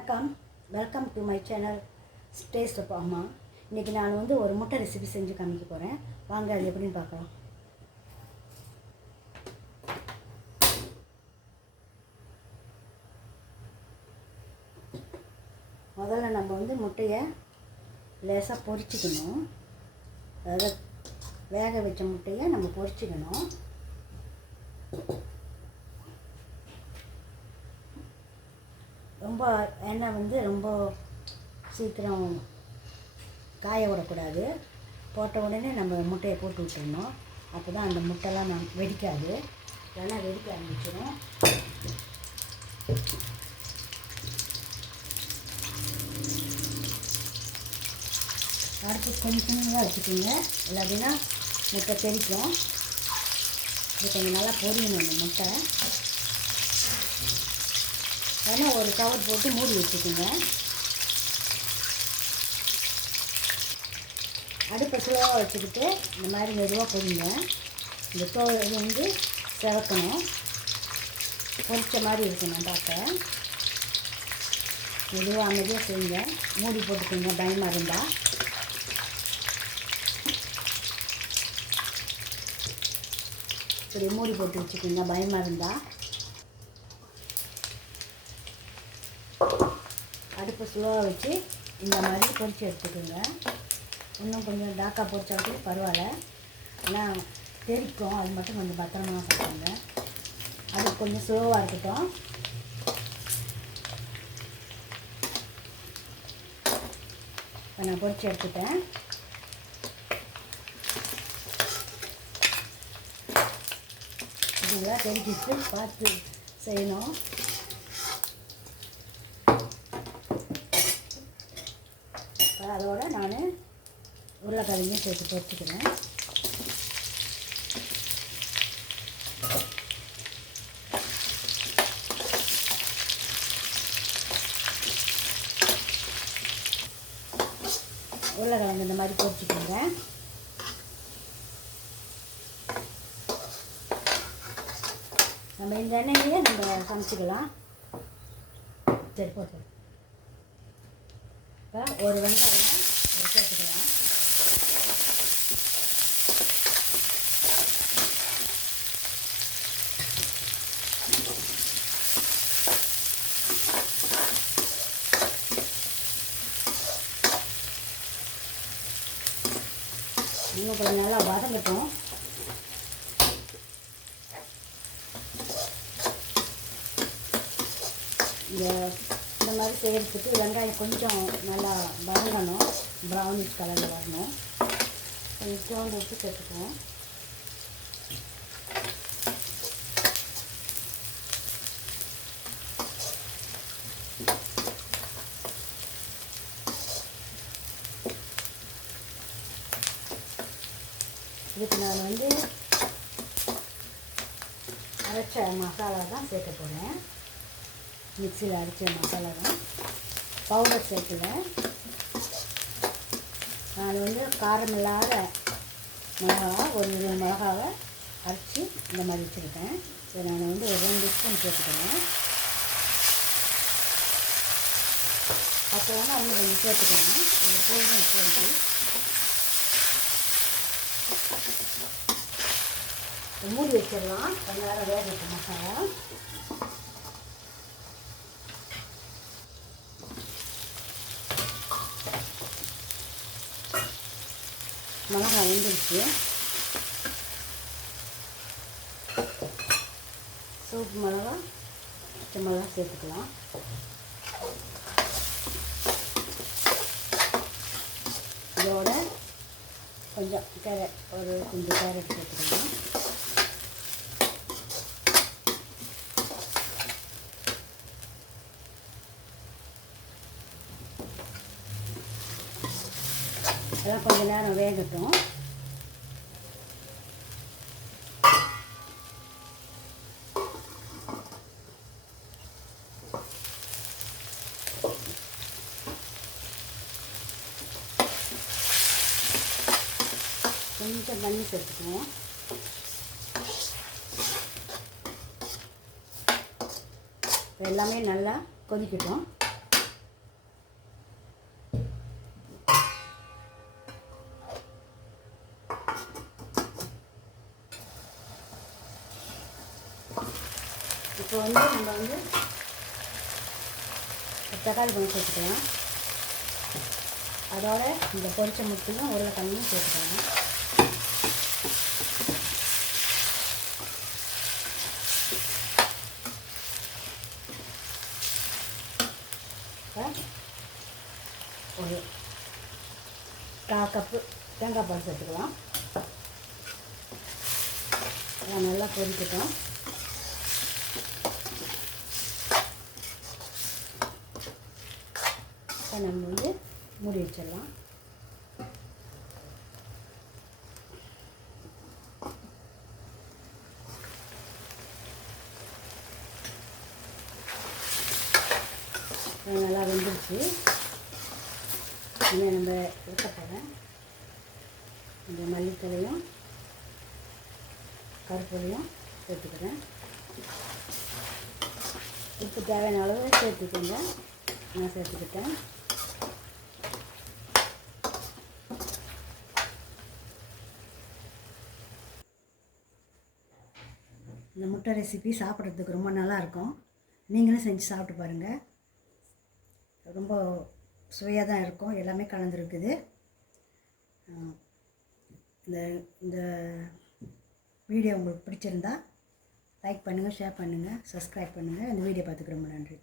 Welcome to my channel taste of Amma. இன்றைக்கி நான் ஒரு முட்டை ரெசிபி செஞ்சு காமிக்க போகிறேன். வாங்க அது எப்படின்னு பார்க்கலாம். முதல்ல நம்ம முட்டையை லேசாக பொரிச்சிக்கணும். அதாவது வேக வச்ச முட்டையை நம்ம பொரிச்சிக்கணும். ரொம்ப எண்ணெய் ரொம்ப சீக்கிரம் காய விடக்கூடாது. போட்ட உடனே நம்ம முட்டையை போட்டு விட்டுடணும். அப்போ தான் அந்த முட்டைலாம் வெடிக்காது, இல்லைன்னா வெடிக்க ஆரம்பிச்சிடும். அடுத்து கொஞ்சம் சின்னதாக வச்சுக்கோங்க, இல்லாட்டினா முட்டை தெரிக்கும். இது கொஞ்சம் நல்லா பொரியணும் இந்த முட்டை. ஏன்னா ஒரு கவர் போட்டு மூடி வச்சுக்கோங்க. அடுப்பை ஸ்லோவாக வச்சுக்கிட்டு இந்த மாதிரி மெதுவாக பொரிங்க. இந்த இது சிவக்கணும், பொரிச்ச மாதிரி இருக்கணும். பார்க்க மெதுவாக அமைதியாக செய்யுங்க. மூடி போட்டுக்கோங்க பயமாக இருந்தால். இப்படி மூடி போட்டு வச்சுக்கோங்க பயமாக இருந்தால். அடுப்பை ஸ்லோவாக வச்சு இந்த மாதிரி பொரிச்சு எடுத்துக்கோங்க. இன்னும் கொஞ்சம் டாக்கா பொரிச்சாலும் பரவாயில்ல, ஆனால் தெரிக்கும். அது மட்டும் கொஞ்சம் பத்திரமாக பார்த்துங்க. அது கொஞ்சம் ஸ்லோவாக இருக்கட்டும். இப்போ நான் பொரிச்சு எடுத்துட்டேன். இதெல்லாம் தெரிஞ்சிட்டு பார்த்து செய்யணும். அதோடு நான் உருளைக்கிழங்கையும் சேர்த்து பொரிச்சுக்கிறேன். உருளைக்கிழங்கு இந்த மாதிரி பொரிச்சுக்கோங்க. நம்ம இந்த எண்ணெயிலேயே நம்ம சமைச்சிக்கலாம். சரி போட்டு இப்போ ஒரு வெங்காயம் சேர்த்துக்கலாம். இன்னும் கொஞ்சம் நல்லா வதங்கட்டும். இந்த மாதிரி செய்கிறதுக்கு வெங்காயம் கொஞ்சம் நல்லா வதங்கணும், ப்ரௌனிஷ் கலரில் வரணும். கொஞ்சம் உப்பு சேர்த்துக்குவோம். இதுக்கு நான் அரைச்ச மசாலா தான் சேர்க்க போகிறேன். மிக்சியில் அரைச்ச மசாலா தான், பவுடர் சேர்க்கல. நான் காரம் இல்லாத மிளகா, ஒரு 2 மிளகாவை அரைச்சி இந்த மாதிரி வச்சுருக்கேன். இதை நான் ஒரு 2 ஸ்பூன் சேர்த்துக்கிறேன். அப்போ இன்னும் கொஞ்சம் சேர்த்துக்கிறேன். இந்த போதும் போட்டு மூடி வச்சிடலாம். கொஞ்ச நேரம் வேகட்டு மசாலா. மிளகாய் வெந்துருச்சு. சோப்பு மிளகா, பச்சை மிளகா சேர்த்துக்கலாம். இதோட கொஞ்சம் கேரட், ஒரு கொஞ்சம் கேரட் சேர்த்துக்கலாம். அதெல்லாம் கொஞ்சம் நேரம் வேகட்டும். கொஞ்சம் தண்ணி சேர்த்துக்குவோம். எல்லாமே நல்லா கொதிக்கட்டும். நம்ம வந்து தக்காளி கொஞ்சம் சேர்த்துக்கலாம். அதோட இந்த பொரிச்ச முட்டையும் உருளைக்கிழங்கும் சேர்த்துக்கலாம். ஒரு 1/4 கப்பு தேங்காய் பால் சேர்த்துக்கலாம். நல்லா பொரிக்கட்டும். நம்ம வந்து மூடி வச்சிடலாம். நல்லா வெந்துருச்சு. இங்கே நம்ம இருக்க போகிறேன் இந்த மல்லித்தலையும் கருப்பொடியும் சேர்த்துக்கிறேன். உப்பு தேவையான அளவு சேர்த்துக்கோங்க. நான் சேர்த்துக்கிட்டேன். இந்த முட்டை ரெசிபி சாப்பிட்றதுக்கு ரொம்ப நல்லாயிருக்கும். நீங்களும் செஞ்சு சாப்பிட்டு பாருங்கள். ரொம்ப சுவையாக தான் இருக்கும். எல்லாமே கலந்துருக்குது. இந்த வீடியோ உங்களுக்கு பிடிச்சிருந்தா லைக் பண்ணுங்கள், ஷேர் பண்ணுங்கள், சப்ஸ்கிரைப் பண்ணுங்கள். இந்த வீடியோ பார்த்துக்கு ரொம்ப நன்றி.